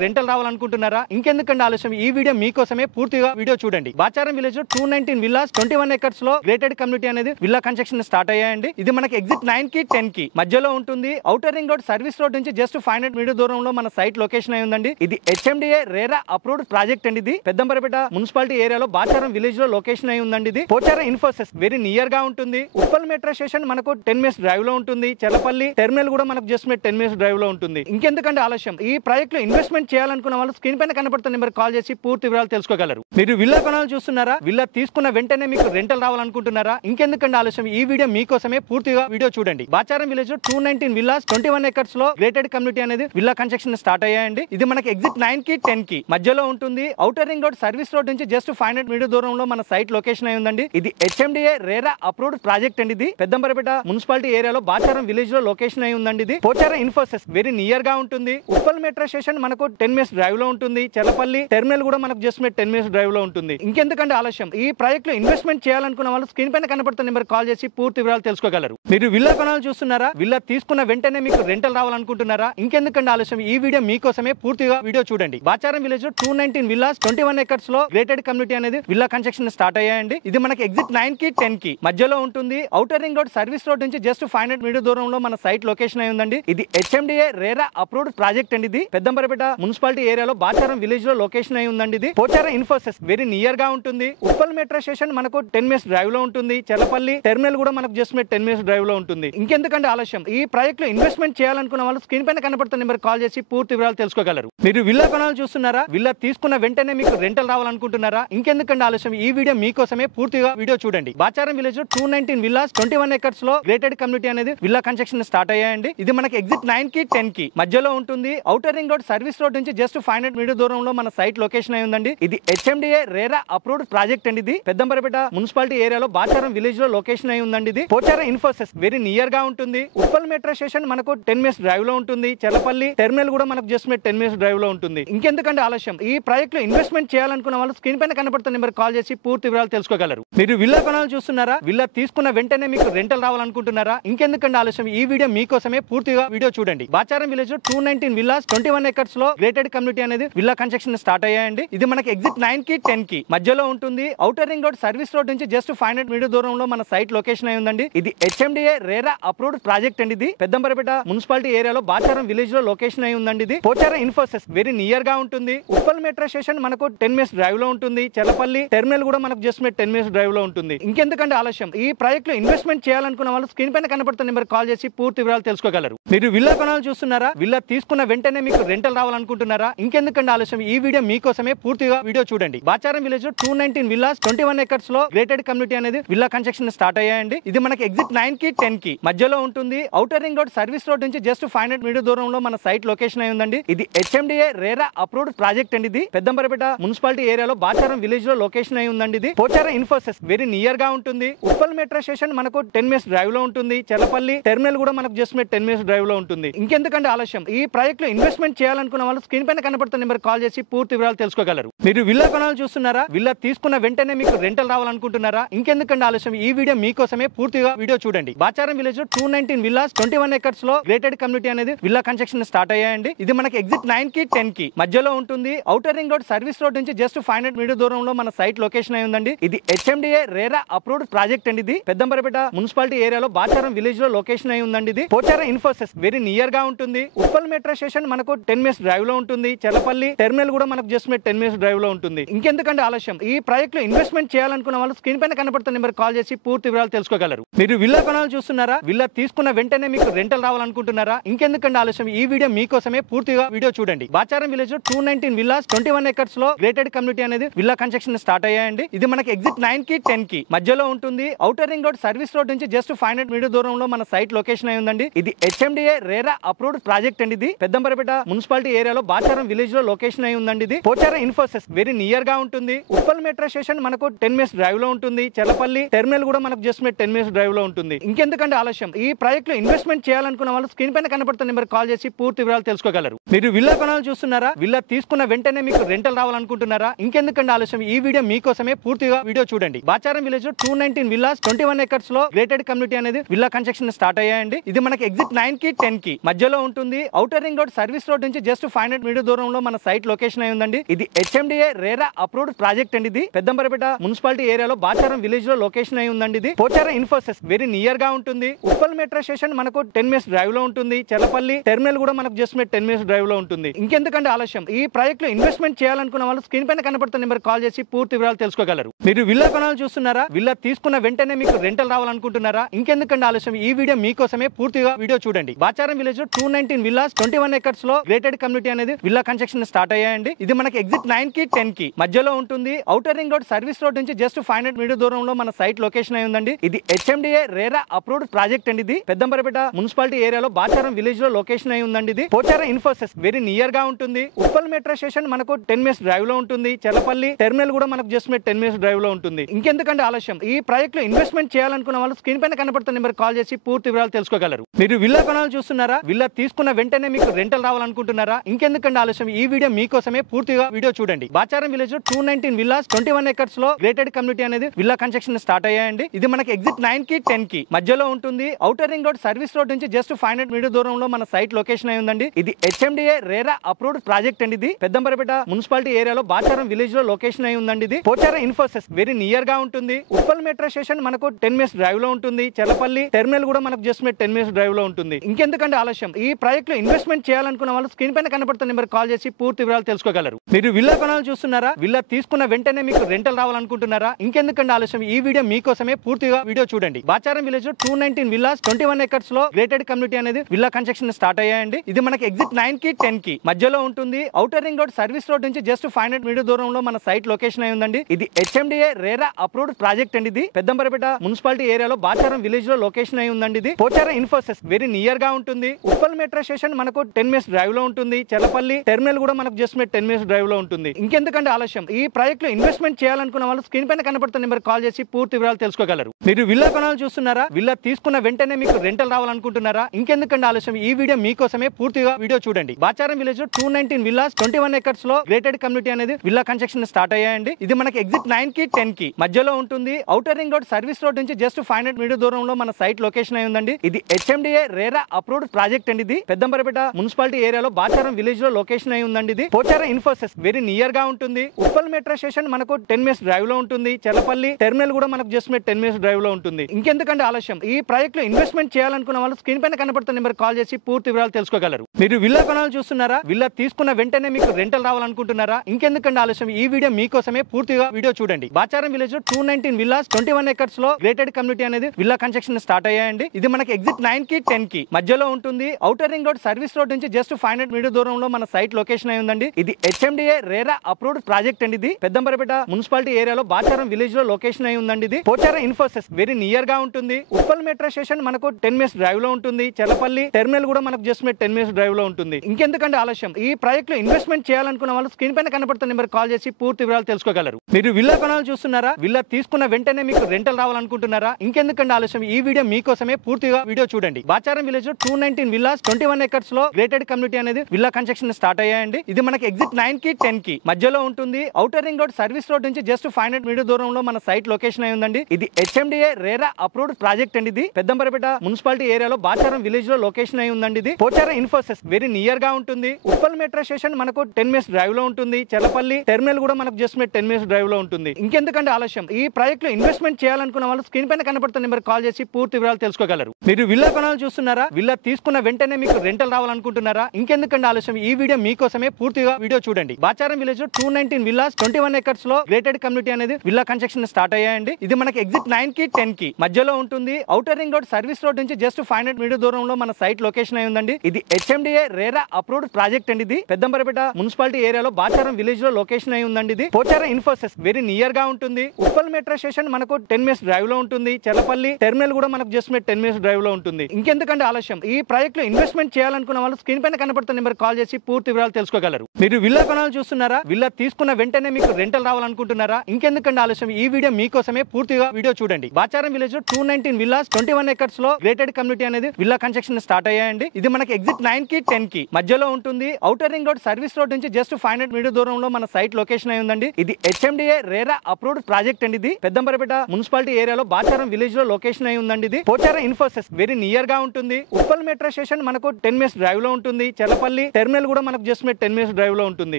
Rental రావాలనుకుంటున్నారా? ఇంకెందుకంటే ఆలస్యం, ఈ video మీకోసమే. పూర్తిగా వీడియో చూడండి. బాచారం విలేజ్ లో 219 విల్లాస్ 21 ఎకర్స్ లో గ్రేటెడ్ కమ్యూనిటీ అనేది విల్లా కన్స్ట్రక్షన్ స్టార్ట్ అయ్యాయండి. ఇది మనకి ఎగ్జిట్ 9 కి 10 కి మధ్యలో ఉంటుంది. Outer ring road service road నుంచి జస్ట్ 500 మీటర్ దూరంలో మన సైట్ లొకేషన్ అయి ఉందండి. ఇది HMDA రేరా అప్రూవ్డ్ ప్రాజెక్ట్ అండి. ఇది పెద్దంబరపేట మున్సిపాలిటీ ఏరియాలో బాచారం విలేజ్ లో లొకేషన్ అయి ఉందండి. ఇది పోచారం ఇన్ఫోసిస్ వెరీ నియర్ గా ఉంటుంది. ఉప్పల్ మెట్రో స్టేషన్ మనకు 10 మినిట్స్ డ్రైవ్ లో ఉంటుంది. చెల్లపల్లి టెర్మినల్ కూడా మనకు జస్ట్ 10 మినిట్స్ డ్రైవ్ లో ఉంటుంది. ఇంకెందుకంటే ఆలస్యం, ఈ ప్రాజెక్ట్ లో ఇన్వెస్ట్మెంట్ చేయాలనుకున్న వాళ్ళు స్క్రీన్ పైన కనబడుతున్న నెంబర్ కాల్ చేసి పూర్తి వివరాలు తెలుసుకోగలరు. మీరు విల్లా కొనాలని చూస్తున్నారా? విల్లా తీసుకున్న వెంటనే మీకు రెంటల్ రావాలనుకుంటున్నారా? ఇంకెందుకంటే ఆలస్యం, ఈ వీడియో మీకోసమే. పూర్తిగా వీడియో చూడండి. బాచారం విలేజ్ లో 219 విల్లాస్ 21 ఎకర్స్ లో గ్రేటెడ్ కమ్యూనిటీ అనేది విల్లా కన్స్ట్రక్షన్ స్టార్ట్ అయ్యాయండి. ఇది మనకి ఎగ్జిట్ 9 కి 10 కి మధ్యలో ఉంటుంది. Outer ring road service road నుంచి జస్ట్ 500 మీటర్ దూరంలో మన సైట్ లొకేషన్ అయి ఉందండి. ఇది HMDA రేరా అప్రూవ్డ్ ప్రాజెక్ట్ అండి. ఇది పెద్దంబరపేట మున్సిపాలిటీ ఏరియాలో బాచారం విలేజ్ లో లొకేషన్ అయి ఉందండి. ఇది పోచారం ఇన్ఫోసిస్ వెరీ నియర్ గా ఉంటుంది. ఉప్పల్ మెట్రో స్టేషన్ మనకు 10 మినిట్స్ డ్రైవ్ లో ఉంటుంది. చెల్లపల్లి టెర్మినల్ కూడా మనకు జస్ట్ 10 మినిట్స్ డ్రైవ్ లో ఉంటుంది. ఇంకెందుకంటే ఆలస్యం, ఈ ప్రాజెక్ట్ లో ఇన్వెస్ట్మెంట్ చేయాలనుకున్న వాళ్ళు స్క్రీన్ పైన కనబడుతున్న నెంబర్ కాల్ చేసి పూర్తి వివరాలు తెలుసుకోగలరు. మీరు విల్లా కొనాలని చూస్తున్నారా? విల్లా తీసుకున్న వెంటనే మీకు రెంటల్ రావాలనుకుంటున్నారా? ఇంకెందుకంటే ఆలస్యం, ఈ వీడియో మీకోసమే. పూర్తిగా వీడియో చూడండి. బాచారం విలేజ్ లో 219 విల్లాస్ 21 ఎకర్స్ లో గ్రేటెడ్ కమ్యూనిటీ అనేది విల్లా కన్స్ట్రక్షన్ స్టార్ట్ అయ్యాయండి. ఇది మనకి ఎగ్జిట్ 9 కి 10 కి మధ్యలో ఉంటుంది. Outer ring road service road నుంచి జస్ట్ 500 మీటర్ దూరంలో మన సైట్ లొకేషన్ అయి ఉందండి. ఇది HMDA రేరా అప్రూవ్డ్ ప్రాజెక్ట్ అండి. ఇది పెద్దంబరపేట మున్సిపాలిటీ ఏరియాలో బాచారం విలేజ్ లో లొకేషన్ అయి ఉందండి. ఇది పోచారం ఇన్ఫోసిస్ వెరీ నియర్ గా ఉంటుంది. ఉప్పల్ మెట్రో స్టేషన్ మనకు 10 మినిట్స్ డ్రైవ్ లో ఉంటుంది. చెల్లపల్లి టెర్మినల్ కూడా మనకు జస్ట్ 10 మినిట్స్ డ్రైవ్ లో ఉంటుంది. ఇంకెందుకంటే ఆలస్యం, ఈ ప్రాజెక్ట్ లో ఇన్వెస్ట్మెంట్ చేయాలనుకున్న వాళ్ళు స్క్రీన్ పైన కనబడుతున్న నెంబర్ కాల్ చేసి పూర్తి వివరాలు తెలుసుకోగలరు. మీరు విల్లా కొనాలని చూస్తున్నారా? విల్లా తీసుకున్న వెంటనే మీకు రెంటల్ రావాలనుకుంటున్నారా? ఇంకెందుకంటే ఆలస్యం, ఈ వీడియో మీకోసమే. పూర్తిగా వీడియో చూడండి. బాచారం విలేజ్ లో 219 విల్లాస్ 21 ఎకర్స్ లో గ్రేటెడ్ కమ్యూనిటీ అనేది విల్లా కన్స్ట్రక్షన్ స్టార్ట్ అయ్యాయండి. ఇది మనకి ఎగ్జిట్ 9 కి 10 కి మధ్యలో ఉంటుంది. Outer ring road service road నుంచి జస్ట్ 500 మీటర్ దూరంలో మన సైట్ లొకేషన్ అయి ఉందండి. ఇది HMDA రేరా అప్రూవ్డ్ ప్రాజెక్ట్ అండి. ఇది పెద్దంబరపేట మున్సిపాలిటీ ఏరియాలో బాచారం విలేజ్ లో లొకేషన్ అయి ఉందండి. ఇది పోచారం ఇన్ఫోసిస్ వెరీ నియర్ గా ఉంటుంది. ఉప్పల్ మెట్రో స్టేషన్ మనకు 10 మినిట్స్ డ్రైవ్ లో ఉంటుంది. చెల్లపల్లి టెర్మినల్ కూడా మనకు జస్ట్ 10 మినిట్స్ డ్రైవ్ లో ఉంటుంది. ఇంకెందుకంటే ఆలస్యం, ఈ ప్రాజెక్ట్ లో ఇన్వెస్ట్మెంట్ చేయాలనుకున్న వాళ్ళు స్క్రీన్ పైన కనబడుతున్న నెంబర్ కాల్ చేసి పూర్తి వివరాలు తెలుసుకోగలరు. మీరు విల్లా కొనాలని చూస్తున్నారా? విల్లా తీసుకున్న వెంటనే మీకు రెంటల్ రావాలనుకుంటున్నారా? ఇంకెందుకంటే ఆలస్యం, ఈ వీడియో మీకోసమే. పూర్తిగా వీడియో చూడండి. బాచారం విలేజ్ లో 219 విల్లాస్ 21 ఎకర్స్ లో గ్రేటెడ్ కమ్యూనిటీ అనేది విల్లా కన్స్ట్రక్షన్ స్టార్ట్ అయ్యాయండి. ఇది మనకి ఎగ్జిట్ 9 కి 10 కి మధ్యలో ఉంటుంది. Outer ring road service road నుంచి జస్ట్ 500 మీటర్ దూరంలో మన సైట్ లొకేషన్ అయి ఉందండి. ఇది HMDA రేరా అప్రూవ్డ్ ప్రాజెక్ట్ అండి. ఇది పెద్దంబరపేట మున్సిపాలిటీ ఏరియాలో బాచారం విలేజ్ లో లొకేషన్ అయి ఉందండి. ఇది పోచారం ఇన్ఫోసిస్ వెరీ నియర్ గా ఉంటుంది. ఉప్పల్ మెట్రో స్టేషన్ మనకు 10 మినిట్స్ డ్రైవ్ లో ఉంటుంది. చెల్లపల్లి టెర్మినల్ కూడా మనకు జస్ట్ 10 మినిట్స్ డ్రైవ్ లో ఉంటుంది. ఇంకెందుకంటే ఆలస్యం, ఈ ప్రాజెక్ట్ లో ఇన్వెస్ట్మెంట్ చేయాలనుకున్న వాళ్ళు స్క్రీన్ పైన కనబడుతున్న నెంబర్ కాల్ చేసి పూర్తి వివరాలు తెలుసుకోగలరు. మీరు విల్లా కొనాలని చూస్తున్నారా? విల్లా తీసుకున్న వెంటనే మీకు రెంటల్ రావాలనుకుంటున్నారా? ఇంకెందుకంటే ఆలస్యం, ఈ వీడియో మీకోసమే. పూర్తిగా వీడియో చూడండి. బాచారం విలేజ్ లో 219 విల్లాస్ 21 ఎకర్స్ లో గ్రేటెడ్ కమ్యూనిటీ అనేది విల్లా కన్స్ట్రక్షన్ స్టార్ట్ అయ్యాయండి. ఇది మనకి ఎగ్జిట్ 9 కి 10 కి మధ్యలో ఉంటుంది. Outer ring road service road నుంచి జస్ట్ 500 మీటర్ దూరంలో మన సైట్ లొకేషన్ అయి ఉందండి. ఇది HMDA రేరా అప్రూవ్డ్ ప్రాజెక్ట్ అండి. ఇది పెద్దంబరపేట మున్సిపాలిటీ ఏరియాలో బాచారం విలేజ్ లో లొకేషన్ అయి ఉందండి. ఇది పోచారం ఇన్ఫోసిస్ వెరీ నియర్ గా ఉంటుంది. ఉప్పల్ మెట్రో స్టేషన్ మనకు 10 మినిట్స్ డ్రైవ్ లో ఉంటుంది. చెల్లపల్లి టెర్మినల్ కూడా మనకు జస్ట్ 10 మినిట్స్ డ్రైవ్ లో ఉంటుంది. ఇంకెందుకంటే ఆలస్యం, ఈ ప్రాజెక్ట్ లో ఇన్వెస్ట్మెంట్ చేయాలనుకున్న వాళ్ళు స్క్రీన్ పైన కనబడుతున్న నెంబర్ కాల్ చేసి పూర్తి వివరాలు తెలుసుకోగలరు. మీరు విల్లా కొనాలని చూస్తున్నారా? విల్లా తీసుకున్న వెంటనే మీకు రెంటల్ రావాలనుకుంటున్నారా? ఇంకెందుకంటే ఆలస్యం, ఈ వీడియో మీకోసమే. పూర్తిగా వీడియో చూడండి. బాచారం విలేజ్ లో 219 విల్లాస్ 21 ఎకర్స్ లో గ్రేటెడ్ కమ్యూనిటీ అనేది విల్లా కన్స్ట్రక్షన్ స్టార్ట్ అయ్యాయండి. ఇది మనకి ఎగ్జిట్ 9 కి 10 కి మధ్యలో ఉంటుంది. Outer ring road service road నుంచి జస్ట్ 500 మీటర్ దూరంలో మన సైట్ లొకేషన్ అయి ఉందండి. ఇది HMDA రేరా అప్రూవ్డ్ ప్రాజెక్ట్ అండి. ఇది పెద్దంబరపేట మున్సిపాలిటీ ఏరియాలో బాచారం విలేజ్ లో లొకేషన్ అయి ఉందండి. ఇది పోచారం ఇన్ఫోసిస్ వెరీ నియర్ గా ఉంటుంది. ఉప్పల్ మెట్రో స్టేషన్ మనకు 10 మినిట్స్ డ్రైవ్ లో ఉంటుంది. చెల్లపల్లి టెర్మినల్ కూడా మనకు జస్ట్ 10 మినిట్స్ డ్రైవ్ లో ఉంటుంది. ఇంకెందుకంటే ఆలస్యం, ఈ ప్రాజెక్ట్ లో ఇన్వెస్ట్మెంట్ చేయాలనుకున్న వాళ్ళు స్క్రీన్ పైన కనబడుతున్న నెంబర్ కాల్ చేసి పూర్తి వివరాలు తెలుసుకోగలరు. మీరు విల్లా కొనాలని చూస్తున్నారా? విల్లా తీసుకున్న వెంటనే మీకు రెంటల్ రావాలనుకుంటున్నారా? ఇంకెందుకంటే ఆలస్యం, ఈ వీడియో మీకోసమే. పూర్తిగా వీడియో చూడండి. బాచారం విలేజ్ లో 219 విల్లాస్ 21 ఎకర్స్ లో గ్రేటెడ్ కమ్యూనిటీ అనేది విల్లా కన్స్ట్రక్షన్ స్టార్ట్ అయ్యాయండి. ఇది మనకి ఎగ్జిట్ 9 కి 10 కి మధ్యలో ఉంటుంది. Outer ring road service road నుంచి జస్ట్ 500 మీటర్ దూరంలో మన సైట్ లొకేషన్ అయి ఉందండి. ఇది HMDA రేరా అప్రూవ్డ్ ప్రాజెక్ట్ అండి. ఇది పెద్దంబరపేట మున్సిపాలిటీ ఏరియాలో బాచారం విలేజ్ లో లొకేషన్ అయి ఉందండి. ఇది పోచారం ఇన్ఫోసిస్ వెరీ నియర్ గా ఉంటుంది. ఉప్పల్ మెట్రో స్టేషన్ మనకు 10 మినిట్స్ డ్రైవ్ లో ఉంటుంది. చెల్లపల్లి టెర్మినల్ కూడా మనకు జస్ట్ 10 మినిట్స్ డ్రైవ్ లో ఉంటుంది. ఇంకెందుకంటే ఆలస్యం, ఈ ప్రాజెక్ట్ లో ఇన్వెస్ట్మెంట్ చేయాలనుకున్న వాళ్ళు స్క్రీన్ పైన కనబడుతున్న నెంబర్ కాల్ చేసి పూర్తి వివరాలు తెలుసుకోగలరు. మీరు విల్లా కొనాలని చూస్తున్నారా? విల్లా తీసుకున్న వెంటనే మీకు రెంటల్ రావాలనుకుంటున్నారా? ఇంకెందుకంటే ఆలస్యం, ఈ వీడియో మీకోసమే. పూర్తిగా వీడియో చూడండి. బాచారం విలేజ్ లో 219 విల్లాస్ 21 ఎకర్స్ లో గ్రేటెడ్ కమ్యూనిటీ అనేది విల్లా కన్స్ట్రక్షన్ స్టార్ట్ అయ్యాయండి. ఇది మనకి ఎగ్జిట్ 9 కి 10 కి మధ్యలో ఉంటుంది. Outer ring road service road నుంచి జస్ట్ 500 మీటర్ దూరంలో మన సైట్ లొకేషన్ అయి ఉందండి. ఇది హెచ్ఎండిఏ రేరా అప్రూవ్డ్ ప్రాజెక్ట్ అండి. ఇది పెద్దంబరపేట మున్సిపాలిటీ ఏరియాలో బాచారం విలేజ్ లో లొకేషన్ అయి ఉందండి. ఇది పోచారం ఇన్ఫోసిస్ వెరీ నియర్ గా ఉంటుంది. ఉప్పల్ మెట్రో స్టేషన్ మనకు 10 మినిట్స్ డ్రైవ్ లో ఉంటుంది. చెల్లపల్లి టెర్మినల్ కూడా మనకు జస్ట్ 10 మినిట్స్ డ్రైవ్ లో ఉంటుంది. ఇంకెందుకంటే ఆలస్యం, ఈ ప్రాజెక్ట్ లో ఇన్వెస్ట్మెంట్ చేయాలనుకున్న వాళ్ళు స్క్రీన్ పైన కనపడుతున్న నెంబర్ కాల్ చేసి పూర్తి వివరాలు తెలుసుకోగలరు. మీరు విల్లా కొనాలని చూస్తున్నారా? విల్లా తీసుకున్న వెంటనే మీకు రెంటల్ రావాలనుకుంటున్నారా? ఇంకెందుకంటే ఆలస్యం, ఈ వీడియో మీకోసమే. పూర్తిగా వీడియో చూడండి. బాచారం విలేజ్ 219 విల్లాస్ 21 ఎకర్స్ లో గ్రేటెడ్ కమ్యూనిటీ అనేది విల్లా కన్స్ట్రక్షన్ స్టార్ట్ అయ్యాయండి. ఇది మనకి ఎగ్జిట్ 9 కి 10 కి మధ్యలో ఉంటుంది. Outer ring road service road నుంచి జస్ట్ 500 మీటర్ దూరంలో మన సైట్ లొకేషన్ అయి ఉందండి. ఇది హెచ్ఎండిఏ రేరా అప్రూవ్డ్ ప్రాజెక్ట్ అండి. ఇది పెద్దంబరపేట మున్సిపాలిటీ ఏరియాలో బాచారం విలేజ్ లో లొకేషన్ అయి ఉందండి. ఇది పోచారం ఇన్ఫోసిస్ వెరీ నియర్ గా ఉంటుంది. ఉప్పల్ మెట్రో స్టేషన్ మనకు 10 మినిట్స్ డ్రైవ్ లో ఉంటుంది. చెల్లపల్లి టెర్మినల్ కూడా మనకు జస్ట్ 10 మినిట్స్ డ్రైవ్ లో ఉంటుంది. ఇంకెందుకంటే ఆలస్యం, ఈ ప్రాజెక్ట్ లో ఇన్వెస్ట్మెంట్ చేయాలనుకున్న వాళ్ళు స్క్రీన్ పైన కనపడుతున్న నెంబర్ కాల్ చేసి పూర్తి వివరాలు తెలుసుకోగలరు. మీరు విల్లా కొనాలని చూస్తున్నారా? విల్లా తీసుకున్న వెంటనే మీకు రెంటల్ రావాలనుకుంటున్నారా? ఇంకెందుకంటే ఆలస్యం, ఈ వీడియో మీకోసమే. పూర్తిగా వీడియో చూడండి. బాచారం విలేజ్ 219 విల్లాస్ 21 ఎకర్స్ లో గ్రేటెడ్ కమ్యూనిటీ అనేది విల్లా కన్స్ట్రక్షన్ స్టార్ట్ అయ్యాయండి. ఇది మనకి ఎగ్జిట్ 9 కి 10 కి మధ్యలో ఉంటుంది. Outer ring road service road నుంచి జస్ట్ 500 మీటర్ దూరంలో మన సైట్ లొకేషన్ అయి ఉందండి. ఇది హెచ్ఎండిఏ రేరా అప్రూవ్డ్ ప్రాజెక్ట్ అండి. ఇది పెద్దంబరపేట మున్సిపాలిటీ ఏరియాలో బాచారం విలేజ్ లో లొకేషన్ అయి ఉందండి. ఇది పోచారం ఇన్ఫోసిస్ వెరీ నియర్ గా ఉంటుంది. ఉప్పల్ మెట్రో స్టేషన్ మనకు 10 మినిట్స్ డ్రైవ్ లో ఉంటుంది. చెల్లపల్లి టెర్మినల్ కూడా మనకు జస్ట్ 10 మినిట్స్ డ్రైవ్ లో ఉంటుంది. ఇంకెందుకంటే ఆలస్యం, ఈ ప్రాజెక్ట్ లో ఇన్వెస్ట్మెంట్ చేయాలనుకున్న వాళ్ళు స్క్రీన్ పైన కనపడుతున్న నెంబర్ కాల్ చేసి పూర్తి వివరాలు తెలుసుకోగలరు. మీరు విల్లా కొనాలని చూస్తున్నారా? విల్లా తీసుకున్న వెంటనే మీకు రెంటల్ రావాలనుకుంటున్నారా? ఇంకెందుకంటే ఆలస్యం, ఈ వీడియో మీకోసమే. పూర్తిగా వీడియో చూడండి. బాచారం విలేజ్ 219 విల్లాస్ 21 ఎకర్స్ లో గ్రేటెడ్ కమ్యూనిటీ అనేది విల్లా కన్స్ట్రక్షన్ స్టార్ట్ అయ్యాయండి. ఇది మనకి ఎగ్జిట్ 9 కి 10 కి మధ్యలో ఉంటుంది. Outer ring road service road నుంచి జస్ట్ 500 మీటర్ దూరంలో మన సైట్ లొకేషన్ అయి ఉందండి. ఇది హెచ్ఎండిఏ రేరా అప్రూవ్డ్ ప్రాజెక్ట్ అండి. ఇది పెద్దంబరపేట మున్సిపాలిటీ ఏరియాలో బాచారం విలేజ్ లో లొకేషన్ అయి ఉందండి. ఇది పోచారం ఇన్ఫోసిస్ వెరీ నియర్ గా ఉంటుంది. ఉప్పల్ మెట్రో స్టేషన్ మనకు 10 మినిట్స్ డ్రైవ్ లో ఉంటుంది. చెల్లపల్లి టెర్మినల్ కూడా మనకు జస్ట్ 10 మినిట్స్ డ్రైవ్ లో ఉంటుంది. ఇంకెందుకంటే ఆలస్యం, ఈ ప్రాజెక్ట్ లో ఇన్వెస్ట్మెంట్ చేయాలనుకున్న వాళ్ళు స్క్రీన్ పైన కనపడుతున్న నెంబర్ కాల్ చేసి పూర్తి వివరాలు తెలుసుకోగలరు. మీరు విల్లా కొనాలని చూస్తున్నారా? విల్లా తీసుకున్న వెంటనే మీకు రెంటల్ రావాలనుకుంటున్నారా? ఇంకెందుకంటే ఆలస్యం, ఈ వీడియో మీకోసమే. పూర్తిగా వీడియో చూడండి. బాచారం విలేజ్ 219 విల్లాస్ 21 ఎకర్స్ లో గ్రేటెడ్ కమ్యూనిటీ అనేది విల్లా కన్స్ట్రక్షన్ స్టార్ట్ అయ్యాయండి. ఇది మనకి ఎగ్జిట్ 9 కి 10 కి మధ్యలో ఉంటుంది. Outer ring road service road నుంచి జస్ట్ 500 మీటర్ దూరంలో మన సైట్ లొకేషన్ అయి ఉందండి. ఇది హెచ్ఎండిఏ రేరా అప్రూవ్డ్ ప్రాజెక్ట్ అండి. ఇది పెద్దంబరపేట మున్సిపాలిటీ ఏరియాలో బాచారం విలేజ్ లో లొకేషన్ అయి ఉందండి. ఇది పోచారం ఇన్ఫోసిస్ వెరీ నియర్ గా ఉంటుంది. ఉప్పల్ మెట్రో స్టేషన్ మనకు 10 మినిట్స్ డ్రైవ్ లో ఉంటుంది. చెల్లపల్లి టెర్మినల్ కూడా మనకు జస్ట్ 10 మినిట్స్ డ్రైవ్ లో ఉంటుంది. ఇంకెందుకంటే ఆలస్యం, ఈ ప్రాజెక్ట్ లో ఇన్వెస్ట్మెంట్ చేయాలనుకున్న వాళ్ళు స్క్రీన్ పైన కనపడుతున్న నెంబర్ కాల్ చేసి పూర్తి వివరాలు తెలుసుకోగలరు. మీరు విల్లా కొనాలని చూస్తున్నారా? విల్లా తీసుకున్న వెంటనే మీకు రెంటల్ రావాలనుకుంటున్నారా? ఇంకెందుకంటే ఆలస్యం, ఈ వీడియో మీకోసమే. పూర్తిగా వీడియో చూడండి. బాచారం విలేజ్ 219 విల్లాస్ 21 ఎకర్స్ లో గ్రేటెడ్ కమ్యూనిటీ అనేది విల్లా కన్స్ట్రక్షన్ స్టార్ట్ అయ్యాయండి. ఇది మనకి ఎగ్జిట్ 9 కి 10 కి మధ్యలో ఉంటుంది. Outer ring road service road నుంచి జస్ట్ 500 మీటర్ దూరంలో మన సైట్ లొకేషన్ అయి ఉందండి. ఇది హెచ్ఎండిఏ రేరా అప్రూవ్డ్ ప్రాజెక్ట్ అండి. ఇది పెద్దంబరపేట మున్సిపాలిటీ ఏరియాలో బాచారం విలేజ్ లో లొకేషన్ అయి ఉందండి. ఇది పోచారం ఇన్ఫోసిస్ వెరీ నియర్ గా ఉంటుంది. ఉప్పల్ మెట్రో స్టేషన్ మనకు 10 మినిట్స్ డ్రైవ్ లో ఉంటుంది. చెల్లపల్లి టెర్మినల్ కూడా మనకు జస్ట్ 10 మినిట్స్ డ్రైవ్ లో ఉంటుంది. ఇంకెందుకంటే ఆలస్యం, ఈ ప్రాజెక్ట్ లో ఇన్వెస్ట్మెంట్ చేయాలనుకున్న వాళ్ళు స్క్రీన్ పైన కనపడుతున్న నెంబర్ కాల్ చేసి పూర్తి వివరాలు తెలుసుకోగలరు. మీరు విల్లా కొనాలని చూస్తున్నారా? విల్లా తీసుకున్న వెంటనే మీకు రెంటల్ రావాలనుకుంటున్నారా? ఇంకెందుకంటే ఆలస్యం, ఈ వీడియో మీకోసమే. పూర్తిగా వీడియో చూడండి. బాచారం విలేజ్ 219 విల్లాస్ 21 ఎకర్స్ లో గ్రేటెడ్ కమ్యూనిటీ అనేది విల్లా కన్స్ట్రక్షన్ స్టార్ట్ అయ్యాయండి. ఇది మనకి ఎగ్జిట్ 9 కి 10 కి మధ్యలో ఉంటుంది. Outer ring road service road నుంచి జస్ట్ 500 మీటర్ దూరంలో మన సైట్ లొకేషన్ అయి ఉందండి. ఇది హెచ్ఎండిఏ రేరా అప్రూవ్డ్ ప్రాజెక్ట్ అండి. ఇది పెద్దంబరపేట మున్సిపాలిటీ ఏరియాలో బాచారం విలేజ్ లో లొకేషన్ అయి ఉందండి. ఇది పోచారం ఇన్ఫోసిస్ వెరీ నియర్ గా ఉంటుంది. ఉప్పల్ మెట్రో స్టేషన్ మనకు 10 మినిట్స్ డ్రైవ్ లో ఉంటుంది. చెల్లపల్లి టెర్మినల్ కూడా మనకు జస్ట్ 10 మినిట్స్ డ్రైవ్ లో ఉంటుంది. ఇంకెందుకంటే ఆలస్యం, ఈ ప్రాజెక్ట్ లో ఇన్వెస్ట్మెంట్ చేయాలనుకున్న వాళ్ళు స్క్రీన్ పైన కనపడుతున్న నెంబర్ కాల్ చేసి పూర్తి వివరాలు తెలుసుకోగలరు. మీరు విల్లా కొనాలని చూస్తున్నారా? విల్లా తీసుకున్న వెంటనే మీకు రెంటల్ రావాలనుకుంటున్నారా? ఇంకెందుకంటే ఆలస్యం, ఈ వీడియో మీకోసమే. పూర్తిగా వీడియో చూడండి. బాచారం విలేజ్ 219 విల్లాస్ 21 ఎకర్స్ లో గ్రేటెడ్ కమ్యూనిటీ అనేది విల్లా కన్స్ట్రక్షన్ స్టార్ట్ అయ్యాయండి. ఇది మనకి ఎగ్జిట్ 9 కి 10 కి మధ్యలో ఉంటుంది. Outer ring road service road నుంచి జస్ట్ 500 మీటర్ దూరంలో మన సైట్ లొకేషన్ అయి ఉందండి. ఇది హెచ్ఎండిఏ రేరా అప్రూవ్డ్ ప్రాజెక్ట్ అండి. ఇది పెద్దంబరపేట మున్సిపాలిటీ ఏరియాలో బాచారం విలేజ్ లో లొకేషన్ అయి ఉందండి. ఇది పోచారం ఇన్ఫోసిస్ వెరీ నియర్ గా ఉంటుంది. ఉప్పల్ మెట్రో స్టేషన్ మనకు 10 మినిట్స్ డ్రైవ్ లో ఉంటుంది. చెల్లపల్లి టెర్మినల్ కూడా మనకు జస్ట్ 10 మినిట్స్ డ్రైవ్ లో ఉంటుంది. ఇంకెందుకంటే ఆలస్యం, ఈ ప్రాజెక్ట్ లో ఇన్వెస్ట్మెంట్ చేయాలనుకున్న వాళ్ళు స్క్రీన్ పైన కనపడుతున్న నెంబర్ కాల్ చేసి పూర్తి వివరాలు తెలుసుకోగలరు. మీరు విల్లా కొనాలని చూస్తున్నారా? విల్లా తీసుకున్న వెంటనే మీకు రెంటల్ రావాలనుకుంటున్నారా? ఇంకెందుకంటే ఆలస్యం, ఈ వీడియో మీకోసమే. పూర్తిగా వీడియో చూడండి. బాచారం విలేజ్ 219 విల్లాస్ 21 ఎకర్స్ లో గ్రేటెడ్ కమ్యూనిటీ అనేది విల్లా కన్స్ట్రక్షన్ స్టార్ట్ అయ్యాయండి. ఇది మనకి ఎగ్జిట్ 9 కి 10 కి మధ్యలో ఉంటుంది. Outer ring road service road నుంచి జస్ట్ 500 మీటర్ దూరంలో మన సైట్ లొకేషన్ అయి ఉందండి. ఇది HMD HMDA RERA approved project అండి. ఇది పెద్దంబరపేట మున్సిపాలిటీ ఏరియాలో బాచారం విలేజ్ లో లొకేషన్ అయి ఉందండి. ఇది పోచారం ఇన్ఫోసిస్ వెరీ నియర్ గా ఉంటుంది. ఉప్పల్ మెట్రో స్టేషన్ మనకు 10 మినిట్స్ డ్రైవ్ లో ఉంటుంది. చెర్లపల్లి టెర్మినల్ కూడా మనకు జస్ట్ 10 మినిట్స్ డ్రైవ్ లో ఉంటుంది.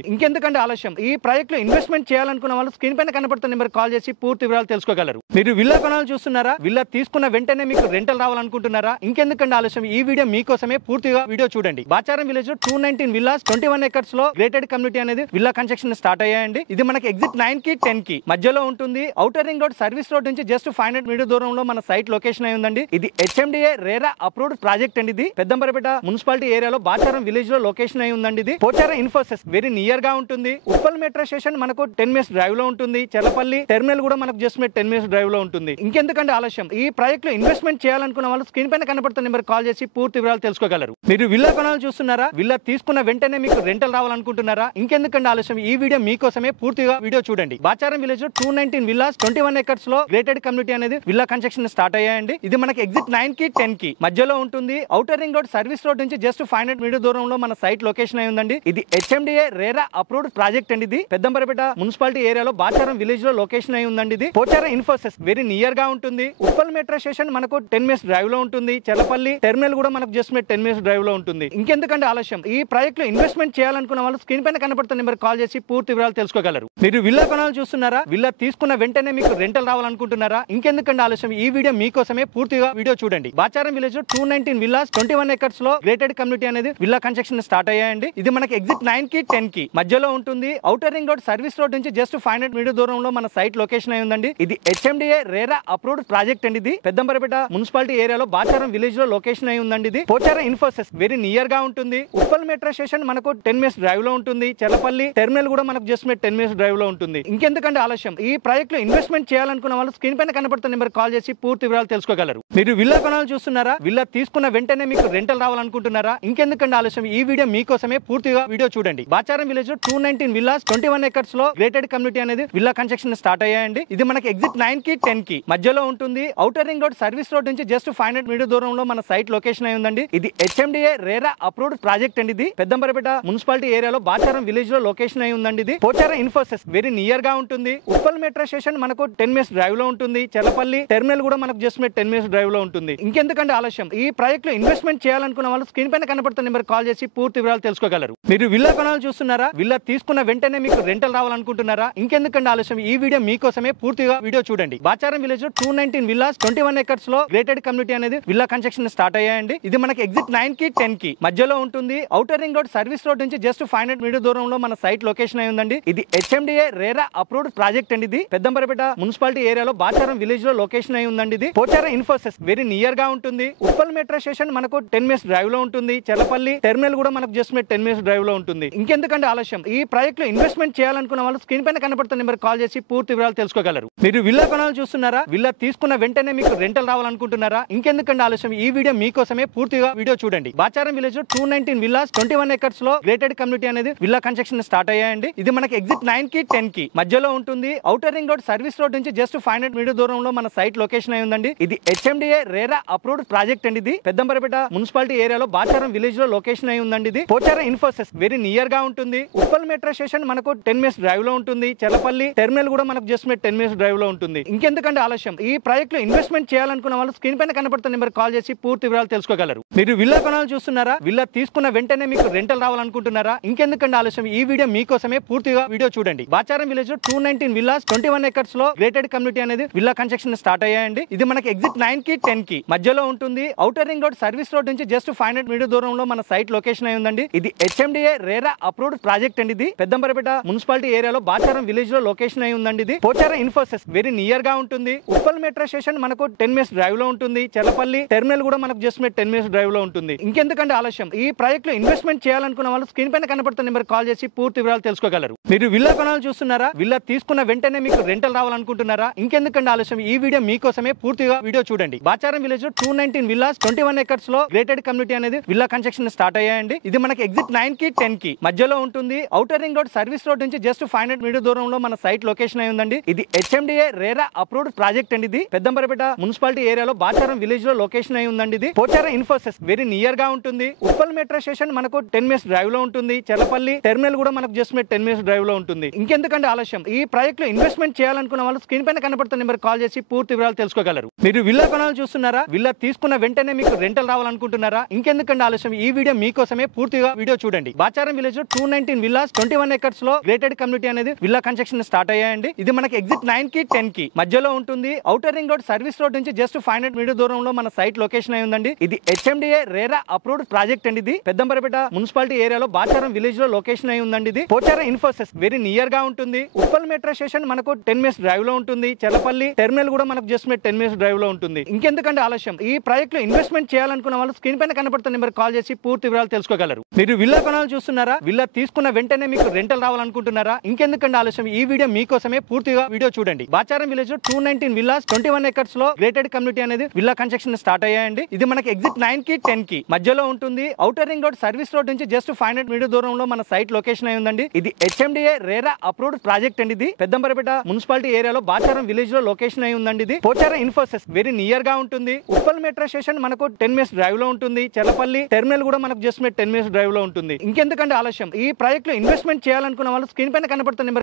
ఇంకెందుకంటే ఆలస్యం, ఈ ప్రాజెక్ట్ లో ఇన్వెస్ట్మెంట్ చేయాలనుకున్న వాళ్ళు స్క్రీన్ పైన కనపడుతున్న నెంబర్ కాల్ చేసి పూర్తి వివరాలు తెలుసుకోగలరు. మీరు విల్లా కొనాలని చూస్తున్నారా? విల్లా తీసుకున్న వెంటనే మీకు రెంటల్ రావాలనుకుంటున్నారా? ఇంకెందుకంటే ఆలస్యం, ఈ వీడియో మీకోసమే. పూర్తిగా వీడియో చూడండి. బాచారం విలేజ్ లో 219 విల్లాస్ 21 ఎకర్స్ లో గ్రేటెడ్ కమ్యూనిటీ అనేది విల్లా కన్స్ట్రక్షన్ స్టార్ట్ అయ్యాయండి. ఇది మనకి ఎగ్జిట్ 9 కి 10 కి మధ్యలో ఉంటుంది. Outer ring road service road నుంచి జస్ట్ 500 మీటర్ దూరంలో మన సైట్ లొకేషన్ అయి ఉందండి. ఇది హెచ్ఎండిఏ రేరా అప్రూవ్డ్ ప్రాజెక్ట్ అండి. ఇది పెద్దంబరపేట మున్సిపాలిటీ ఏరియాలో బాచారం విలేజ్ లో లొకేషన్ అయి ఉందండి. ఇది పోచారం ఇన్ఫోసిస్ వెరీ నియర్ గా ఉంటుంది. ఉప్పల్ మెట్రో స్టేషన్ మనకు 10 మినిట్స్ డ్రైవ్ లో ఉంటుంది. చెర్లపల్లి టెర్మినల్ కూడా మనకు జస్ట్ 10 మినిట్స్ డ్రైవ్ లో ఉంటుంది. ఇంకెందుకంటే ఆలస్యం, ఈ ప్రాజెక్ట్ లో ఇన్వెస్ట్మెంట్ చేయాలనుకున్న వాళ్ళు స్క్రీన్ పైన కనపడుతున్న నెంబర్ కాల్ చేసి పూర్తి వివరాలు తెలుసుకోగలరు. మీరు విల్లా కొనాలని చూస్తున్నారా? విల్లా తీసుకున్న వెంటనే మీకు రెంటల్ రావాలనుకుంటున్నారా? ఇంకెందుకంటే ఆలస్యం, ఈ వీడియో మీకోసమే. పూర్తిగా వీడియో చూడండి. బాచారం విలేజ్ లో 219 విల్లాస్ 21 ఎకర్స్ లో గ్రేటెడ్ కమ్యూనిటీ అనేది విల్లా కన్స్ట్రక్షన్ స్టార్ట్ అయ్యాయండి. ఇది మనకి ఎగ్జిట్ 9 కి 10 కి మధ్యలో ఉంటుంది. Outer ring road service road నుంచి జస్ట్ 500 మీటర్ దూరంలో మన సైట్ లొకేషన్ అయి ఉందండి. ఇది హెచ్ఎండిఏ రేరా అప్రూవ్డ్ ప్రాజెక్ట్ అండి. ఇది పెద్దంబరపేట మున్సిపాలిటీ ఏరియాలో బాచారం విలేజ్ లో లొకేషన్ అయి ఉందండి. ఇది పోచారం ఇన్ఫోసిస్ వెరీ నియర్ గా ఉంటుంది. ఉప్పల్ మెట్రో స్టేషన్ మనకు 10 మినిట్స్ డ్రైవ్ లో ఉంటుంది. చెర్లపల్లి టెర్మినల్ కూడా మనకు జస్ట్ 10 మినిట్స్ డ్రైవ్ లో ఉంటుంది. ఇంకెందుకంటే ఆలస్యం, ఈ ప్రాజెక్ట్ లో ఇన్వెస్ట్మెంట్ చేయాలనుకున్న వాళ్ళు స్క్రీన్ పైన కనపడుతున్న నెంబర్ కాల్ చేసి పూర్తి వివరాలు తెలుసుకోగలరు. మీరు విల్లా కొనాలని చూస్తున్నారా? విల్లా తీసుకున్న వెంటనే మీకు రెంటల్ రావాలనుకుంటున్నారా? ఇంకెందుకంటే ఆలస్యం, ఈ వీడియో మీకోసమే. పూర్తిగా వీడియో చూడండి. బాచారం విలేజ్ లో 219 విల్లాస్ 21 ఎకర్స్ లో గ్రేటెడ్ కమ్యూనిటీ అనేది విల్లా కన్స్ట్రక్షన్ స్టార్ట్ అయ్యాయండి. ఇది మనకి ఎగ్జిట్ 9 కి 10 కి మధ్యలో ఉంటుంది. Outer ring road service road నుంచి జస్ట్ 500 మీటర్ దూరంలో మన సైట్ లొకేషన్ అయి ఉందండి. ఇది హెచ్ఎండిఏ రేరా అప్రూవ్డ్ ప్రాజెక్ట్ అండి. ఇది పెద్దంబరపేట మున్సిపాలిటీ ఏరియాలో బాచారం విలేజ్ లో లొకేషన్ అయి ఉందండి. ఇది పోచారం ఇన్ఫోసిస్ వెరీ నియర్ గా ఉంటుంది. ఉప్పల్ మెట్రో స్టేషన్ మనకు 10 మినిట్స్ డ్రైవ్ లో ఉంటుంది. చెర్లపల్లి టెర్మినల్ కూడా మనకు జస్ట్ 10 మినిట్స్ డ్రైవ్ లో ఉంటుంది. ఇంకెందుకంటే ఆలస్యం, ఈ ప్రాజెక్ట్ లో ఇన్వెస్ట్మెంట్ చేయాలనుకున్న వాళ్ళు స్క్రీన్ పైన కనపడుతున్న నెంబర్ కాల్ చేసి పూర్తి వివరాలు తెలుసుకోగలరు. మీరు విల్లా కొనాలని చూస్తున్నారా? విల్లా తీసుకున్న వెంటనే మీకు రెంటల్ రావాలనుకుంటున్నారా? ఇంకెందుకంటే ఆలస్యం, ఈ వీడియో మీకోసమే. పూర్తిగా వీడియో చూడండి. బాచారం విలేజ్ లో 219 విల్లాస్ 21 ఎకర్స్ లో గ్రేటెడ్ కమ్యూనిటీ అనేది విల్లా కన్స్ట్రక్షన్ స్టార్ట్ అయ్యాయండి. ఇది మనకి ఎగ్జిట్ 9 కి 10 కి మధ్యలో ఉంటుంది. Outer ring road service road నుంచి జస్ట్ 500 మీటర్ దూరంలో మన సైట్ లొకేషన్ అయి ఉందండి. ఇది హెచ్ఎండిఏ రేరా అప్రూవ్డ్ ప్రాజెక్ట్ అండి. ఇది పెద్దంబరపేట మున్సిపాలిటీ ఏరియాలో బాచారం విలేజ్ లో లొకేషన్ అయి ఉందండి. ఇది పోచారం ఇన్ఫోసిస్ వెరీ నియర్ గా ఉంటుంది. ఉప్పల్ మెట్రో స్టేషన్ మనకు 10 మినిట్స్ డ్రైవ్ లో ఉంటుంది. చెర్లపల్లి టెర్మినల్ కూడా మనకు జస్ట్ 10 మినిట్స్ డ్రైవ్ లో ఉంటుంది. ఇంకెందుకంటే ఆలస్యం, ఈ ప్రాజెక్ట్ లో ఇన్వెస్ట్మెంట్ చేయాలనుకున్న వాళ్ళు స్క్రీన్ పైన కనపడుతున్న నెంబర్ కాల్ చేసి పూర్తి వివరాలు తెలుసుకోగలరు. మీరు విల్లా కొనాలని చూస్తున్నారా? విల్లా తీసుకున్న వెంటనే మీకు రెంటల్ రావాలనుకుంటున్నారా? ఇంకెందుకంటే ఆలస్యం, ఈ వీడియో మీకోసమే. పూర్తిగా వీడియో చూడండి. బాచారం విలేజ్ లో 219 విల్లాస్ 21 ఎకర్స్ లో గ్రేటెడ్ కమ్యూనిటీ అనేది విల్లా కన్స్ట్రక్షన్ స్టార్ట్ అయ్యాయండి. ఇది మనకి ఎగ్జిట్ 9 కి 10 కి మధ్యలో ఉంటుంది. Outer ring road service road నుంచి జస్ట్ 500 మీటర్ దూరంలో మన సైట్ లొకేషన్ అయి ఉందండి. ఇది హెచ్ఎండిఏ రేరా అప్రూవ్డ్ ప్రాజెక్ట్ అండి. ఇది పెద్దంబరపేట మున్సిపాలిటీ ఏరియాలో బాచారం విలేజ్ లో లొకేషన్ అయి ఉందండి. ఇది పోచారం ఇన్ఫోసిస్ వెరీ నియర్ గా ఉంటుంది. ఉప్పల్ మెట్రో స్టేషన్ మనకు 10 మినిట్స్ డ్రైవ్ లో ఉంటుంది. చెర్లపల్లి టెర్మినల్ కూడా మనకు జస్ట్ 10 మినిట్స్ డ్రైవ్ లో ఉంటుంది. ఇంకెందుకంటే ఆలస్యం, ఈ ప్రాజెక్ట్ లో ఇన్వెస్ట్మెంట్ చేయాలనుకున్న వాళ్ళు స్క్రీన్ పైన కనపడుతున్న నెంబర్ కాల్ చేసి పూర్తి వివరాలు తెలుసుకోగలరు. మీరు విల్లా కొనాలని చూస్తున్నారా? విల్లా తీసుకున్న వెంటనే మీకు రెంటల్ రావాలనుకుంటున్నారా? ఇంకెందుకంటే ఆలస్యం, ఈ వీడియో మీకోసమే. పూర్తిగా వీడియో చూడండి. బాచారం విలేజ్ లో 219 విల్లాస్ 21 ఎకర్స్ లో గ్రేటెడ్ కమ్యూనిటీ అనేది విల్లా కన్స్ట్రక్షన్ స్టార్ట్ అయ్యాయండి. ఇది మనకి ఎగ్జిట్ 9 కి 10 కి మధ్యలో ఉంటుంది. Outer ring road service road నుంచి జస్ట్ 500 మీటర్ దూరంలో మన సైట్ లొకేషన్ అయి ఉందండి. ఇది హెచ్ఎండిఏ రేరా అప్రూవ్డ్ ప్రాజెక్ట్ అండి. ఇది పెద్దంబరపేట మున్సిపాలిటీ ఏరియాలో బాచారం విలేజ్ లో లొకేషన్ అయి ఉందండి. ఇది పోచారం ఇన్ఫోసిస్ వెరీ నియర్ గా ఉంటుంది. ఉప్పల్ మెట్రో స్టేషన్ మనకు 10 మినిట్స్ డ్రైవ్ లో ఉంటుంది. చెర్లపల్లి టెర్మినల్ కూడా మనకు జస్ట్ 10 మినిట్స్ డ్రైవ్ లో ఉంటుంది. ఇంకెందుకంటే ఆలస్యం, ఈ ప్రాజెక్ట్ లో ఇన్వెస్ట్మెంట్ చేయాలనుకున్న వాళ్ళు స్క్రీన్ పైన కనపడుతున్న నెంబర్ కాల్ చేసి పూర్తి వివరాలు తెలుసుకోగలరు. మీరు విల్లా కొనాలని చూస్తున్నారా? విల్లా తీసుకున్న వెంటనే మీకు రెంటల్ రావాలనుకుంటున్నారా? ఇంకెందుకంటే ఆలస్యం, ఈ వీడియో మీకోసమే. పూర్తిగా వీడియో చూడండి. బాచారం విలేజ్ లో 219 విల్లాస్ 21 ఎకర్స్ లో గ్రేటెడ్ కమ్యూనిటీ అనేది విల్లా కన్స్ట్రక్షన్ స్టార్ట్ అయ్యాయండి. ఇది మనకి ఎగ్జిట్ 9 కి 10 కి మధ్యలో ఉంటుంది. Outer ring road service road నుంచి జస్ట్ 500 మీటర్ దూరంలో మన సైట్ లొకేషన్ అయి ఉందండి. ఇది హెచ్ఎండిఏ రేరా అప్రూవ్డ్ ప్రాజెక్ట్ అండి. ఇది పెద్దంబరపేట మున్సిపాలిటీ ఏరియాలో బాచారం విలేజ్ లో లొకేషన్ అయి ఉందండి. ఇది పోచారం ఇన్ఫోసిస్ వెరీ నియర్ గా ఉంటుంది. ఉప్పల్ మెట్రో స్టేషన్ మనకు 10 మినిట్స్ డ్రైవ్ లో ఉంటుంది. చెర్లపల్లి టెర్మినల్ కూడా మనకు జస్ట్ 10 మినిట్స్ డ్రైవ్ లో ఉంటుంది. ఇంకెందుకంటే ఆలస్యం, ఈ ప్రాజెక్ట్ లో ఇన్వెస్ట్మెంట్ చేయాలనుకున్న వాళ్ళు స్క్రీన్ పైన కనపడుతున్న నెంబర్ కాల్ చేసి పూర్తి వివరాలు తెలుసుకోగలరు. మీరు విల్లా కొనాలని చూస్తున్నారా? విల్లా తీసుకున్న వెంటనే మీకు రెంటల్ రావాలనుకుంటున్నారా? ఇంకెందుకంటే ఆలస్యం, ఈ వీడియో మీకోసమే. పూర్తిగా వీడియో చూడండి. బాచారం విలేజ్ లో 219 విల్లాస్ 21 ఎకర్స్ లో గ్రేటెడ్ కమ్యూనిటీ అనేది విల్లా కన్స్ట్రక్షన్ స్టార్ట్ అయ్యాయండి. ఇది మనకి ఎగ్జిట్ 9 కి 10 కి మధ్యలో ఉంటుంది. Outer ring road service road నుంచి జస్ట్ 500 మీటర్ దూరంలో మన సైట్ లొకేషన్ అయి ఉందండి. ఇది HMD HMDA RERA approved project అండి. ఇది పెద్దంబరపేట మున్సిపాలిటీ ఏరియాలో బాచారం విలేజ్ లో లొకేషన్ అయి ఉందండి. ఇది పోచారం ఇన్ఫోసిస్ వెరీ నియర్ గా ఉంటుంది. ఉప్పల్ మెట్రో స్టేషన్ మనకు 10 మినిట్స్ డ్రైవ్ లో ఉంటుంది. చెర్లపల్లి టెర్మినల్ కూడా మనకు జస్ట్ 10 మినిట్స్ డ్రైవ్ లో ఉంటుంది. ఇంకెందుకంటే ఆలస్యం, ఈ ప్రాజెక్ట్ లో ఇన్వెస్ట్మెంట్ చేయాలనుకున్న వాళ్ళు స్క్రీన్ పైన కనబడుతున్న నెంబర్ కాల్ చేసి పూర్తి వివరాలు తెలుసుకోగలరు. మీరు విల్లా కొనాలని చూస్తున్నారా? విల్లా తీసుకున్న వెంటనే మీకు రెంటల్ రావాలనుకుంటున్నారా? ఇంకెందుకంటే ఆలస్యం, ఈ వీడియో మీకోసమే. పూర్తిగా వీడియో చూడండి. బాచారం విలేజ్ లో 219 విల్లాస్ 21 ఎకర్స్ లో గ్రేటెడ్ కమ్యూనిటీ అనేది విల్లా కన్స్ట్రక్షన్ స్టార్ట్ అయ్యాయండి. ఇది మనకి ఎగ్జిట్ 9 కి 10 కి మధ్యలో ఉంటుంది. Outer ring road service road నుంచి జస్ట్ 500 మీటర్ దూరంలో మన సైట్ లొకేషన్ అయి ఉందండి. ఇది హెచ్ఎండిఏ రేరా అప్రూవ్డ్ ప్రాజెక్ట్ అండి. ఇది పెద్దంబరపేట మున్సిపాలిటీ ఏరియాలో బాచారం విలేజ్ లో లొకేషన్ అయి ఉందండి. ఇది పోచారం ఇన్ఫోసిస్ వెరీ నియర్ గా ఉంటుంది. ఉప్పల్ మెట్రో స్టేషన్ మనకు 10 మినిట్స్ డ్రైవ్ లో ఉంటుంది. చెర్లపల్లి టెర్మినల్ కూడా మనకు జస్ట్ 10 మినిట్స్ డ్రైవ్ లో ఉంటుంది. ఇంకెందుకంటే ఆలస్యం, ఈ ప్రాజెక్ట్ లో ఇన్వెస్ట్మెంట్ చేయాలనుకున్న వాళ్ళు స్క్రీన్ పైన కనబడుతున్న నెంబర్ కాల్ చేసి పూర్తి వివరాలు తెలుసుకోగలరు. మీరు విల్లా కొనాలని చూస్తున్నారా? విల్లా తీసుకున్న వెంటనే మీకు రెంటల్ రావాలనుకుంటున్నారా? ఇంకెందుకంటే ఆలస్యం, ఈ వీడియో మీకోసమే. పూర్తిగా వీడియో చూడండి. బాచారం విలేజ్ లో 219 విల్లాస్ 21 ఎకర్స్ లో గ్రేటెడ్ కమ్యూనిటీ అనేది విల్లా కన్స్ట్రక్షన్ స్టార్ట్ అయ్యాయండి. ఇది మనకి ఎగ్జిట్ 9 కి 10 కి మధ్యలో ఉంటుంది. Outer ring road service road నుంచి జస్ట్ 500 మీటర్ దూరంలో మన సైట్ లొకేషన్ అయి ఉందండి. ఇది హెచ్ఎండిఏ రేరా అప్రూవ్డ్ ప్రాజెక్ట్ అండి. ఇది పెద్దంబరపేట మున్సిపాలిటీ ఏరియాలో బాచారం విలేజ్ లో లొకేషన్ అయి ఉందండి. ఇది పోచారం ఇన్ఫోసిస్ వెరీ నియర్ గా ఉంటుంది. ఉప్పల్ మెట్రో స్టేషన్ మనకు 10 మినిట్స్ డ్రైవ్ లో ఉంటుంది. చెర్లపల్లి టెర్మినల్ కూడా మనకు జస్ట్ 10 మినిట్స్ డ్రైవ్ లో ఉంటుంది. ఇంకెందుకంటే ఆలస్యం, ఈ ప్రాజెక్ట్ లో ఇన్వెస్ట్మెంట్ చేయాలనుకున్న వాళ్ళు స్క్రీన్ పైన కనబడుతున్న నెంబర్